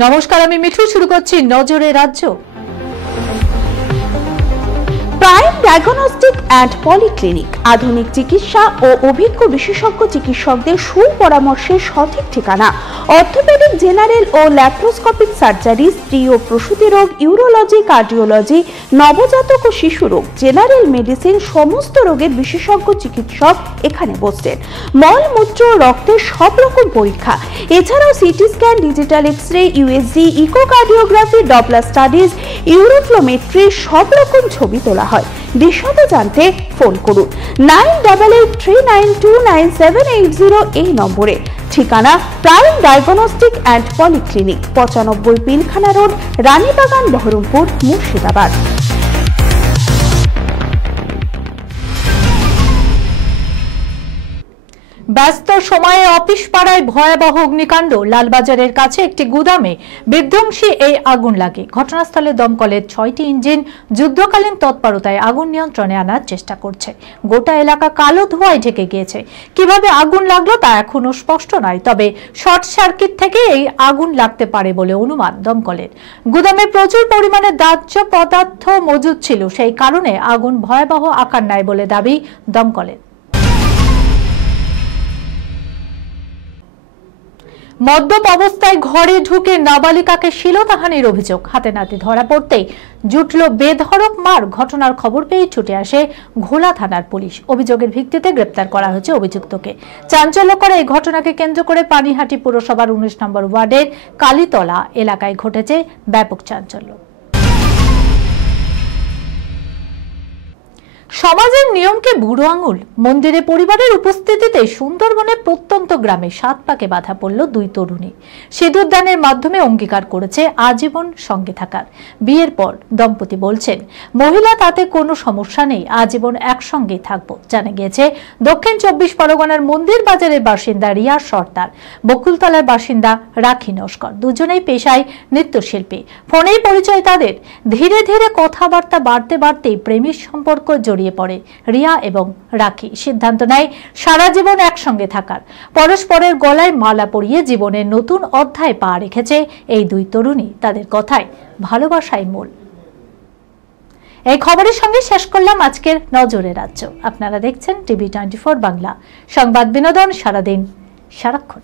নমস্কার, আমি মিঠু। শুরু করছি নজরে রাজ্য। প্রাইম ডায়াগনস্টিক অ্যান্ড পলিক্লিনিক আধুনিক চিকিৎসা ও অভিজ্ঞ বিশেষজ্ঞ চিকিৎসকদের সুপরামর্শের সঠিক ঠিকানা। অর্থোপেডিক, জেনারেল ও ল্যাপ্রোস্কোপিক সার্জারি, স্ত্রী ও প্রসূতি রোগ, ইউরোলজি, কার্ডিওলজি, নবজাতক ও শিশু রোগ, জেনারেল মেডিসিন, সমস্ত রোগের বিশেষজ্ঞ চিকিৎসক এখানে বসছেন। মল, মূত্র, রক্তের সব রকম পরীক্ষা, এছাড়াও CT scan, digital X ray, USG, echocardiography, Doppler studies, uroflowmetry, সব রকম ছবি তোলা হয়। বিশদে জানতে ফোন করুন 9883929780 এই নম্বরে। ঠিকানা prime diagnostic and polyclinic, 95 Pilkhana road, Ranibagan, Baharampur, Murshidabad. ব্যস্ত সময়ে অফিস পাড়ায় ভয়াবহ অগ্নিকাণ্ড। লালবাজারের কাছে একটি গুদামে বিধ্বংসী এই আগুন লাগে। ঘটনাস্থলে দমকলের 6টি ইঞ্জিন যুদ্ধকালীন তৎপরতায় আগুন নিয়ন্ত্রণে আনার চেষ্টা করছে। গোটা এলাকা কালো ধোঁয়ায় ঢেকে গিয়েছে। কিভাবে আগুন লাগলো তা এখনো স্পষ্ট নয়, তবে শর্ট সার্কিট থেকে এই আগুন লাগতে পারে বলে অনুমান দমকলের। গুদামে প্রচুর পরিমাণে দাহ্য পদার্থ মজুদ ছিল, সেই কারণে আগুন ভয়াবহ আকার নেয় বলে দাবি দমকলের। মদ্যপ অবস্থায় ঘরে ঢুকে নাবালিকাকে শ্লীলতাহানির অভিযোগ। হাতে নাতে ধরা পড়তেই জুটল বেধড়ক মার। ঘটনার খবর পেয়ে ছুটে আসে ঘোলা থানার পুলিশ। অভিযোগের ভিত্তিতে গ্রেপ্তার করা হয়েছে অভিযুক্তকে। চাঞ্চল্যকর এই ঘটনাকে কেন্দ্র করে পানিহাটি পুরসভার 19 নম্বর ওয়ার্ডের কালীতলা এলাকায় ঘটেছে ব্যাপক চাঞ্চল্য। সমাজের নিয়মকে বুড়ো আঙুল। মন্দিরে পরিবারের উপস্থিতিতে সুন্দরবনের প্রত্যন্ত গ্রামে 7 পাকে বাধা পড়ল 2 তরুণী। সিঁদুরদানের মাধ্যমে অঙ্গীকার করেছে আজীবন সঙ্গে থাকার। বিয়ের পর দম্পতি বলছেন, মহিলা তাতে কোনো সমস্যা নেই, আজীবন একসঙ্গেই থাকবো। জানা গিয়েছে দক্ষিণ 24 পরগনার মন্দির বাজারের বাসিন্দা রিয়া সর্দার, বকুলতলার বাসিন্দা রাখি নস্কর, দুজনেই পেশায় নৃত্যশিল্পী। ফোনেই পরিচয় তাদের। ধীরে ধীরে কথাবার্তা বাড়তে বাড়তেই প্রেমের সম্পর্ক জড়িয়ে পড়ে রিয়া এবং রাখি। সিদ্ধান্ত নেয় সারা জীবন একসঙ্গে থাকার। পরস্পরের গলায় মালা পরিয়ে জীবনের নতুন অধ্যায় পা রেখেছে এই 2 তরুণী। তাদের কথায় ভালোবাসাই মূল। এই খবরের সঙ্গে শেষ করলাম আজকের নজরে রাজ্য। আপনারা দেখছেন টিভি 24 বাংলা, সংবাদ বিনোদন সারাদিন সারাক্ষণ।